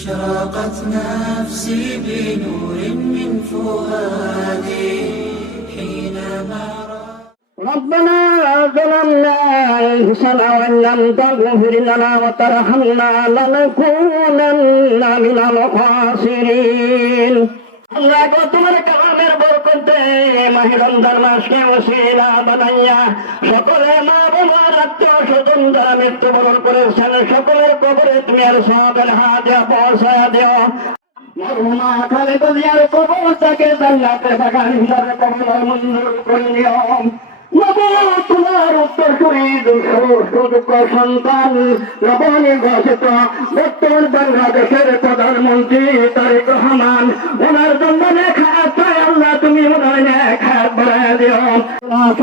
أشرقت نفسي بنور من فؤادي حينما ربنا ظلمنا أنفسنا وإن لم تغفر لنا وترحمنا لنكونن من الخاسرين আল্লাহ গো তোমার কালামের বরকতে মাহে রমজান মাসকে ওসিলা বানাইয়া সকলে মা বাবার আত্মীয় স্বজন যারা মৃত্যুবরণ করেছেন সকলের কবরে তুমি আর সওয়াবের হাত পৌঁছায়া দিও। মরহুমা খালেদা জিয়ার কবরটাকে জান্নাতের বাগান হিসাবে কবর মঞ্জুর করে নিও। তোমার উত্তরসূরি সুযোগ্য সন্তান লবণী ঘোষিত বর্তমান বাংলাদেশের প্রধানমন্ত্রী তারেক রহমান, ওনার জন্য খাত আল্লাহ তুমি ওনার খাত বাড়ায় দিও।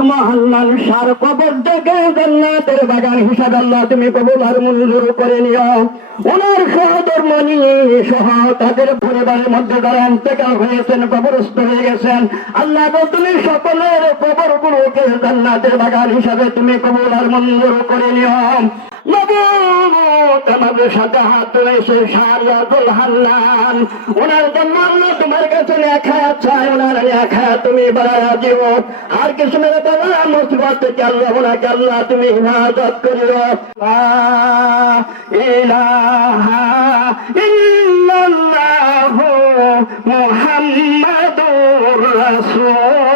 মহাল্লান সার কবর থেকে জান্নাতের বাগান হিসাবে আল্লাহ তুমি কবুল আর মঞ্জুর করে নিও। ওনার সহধর্মণী সহ তাদের পরিবারের মধ্যে যারা ইন্তেকাল হয়েছেন, কবরস্থ হয়ে গেছেন, আল্লাহ তুমি সকলের কবর গুলোকে জান্নাতের বাগান হিসাবে তুমি কবুল আর মঞ্জুর করে নিও। তোমাদের সাথে হাত রয়েছে শাহজাদুল হান্নান, ওনার জন্য আল্লাহ তোমার কাছে লেখা চায়, ওনার লেখা তুমি বাড়াইয়া দিও। আর কিছু মেরে বাবা মুসিবত থেকে আল্লাহ ওনাকে আল্লাহ তুমি হিফাজত করিও। ইলাহা ইল্লাল্লাহু মুহাম্মাদুর রাসূল।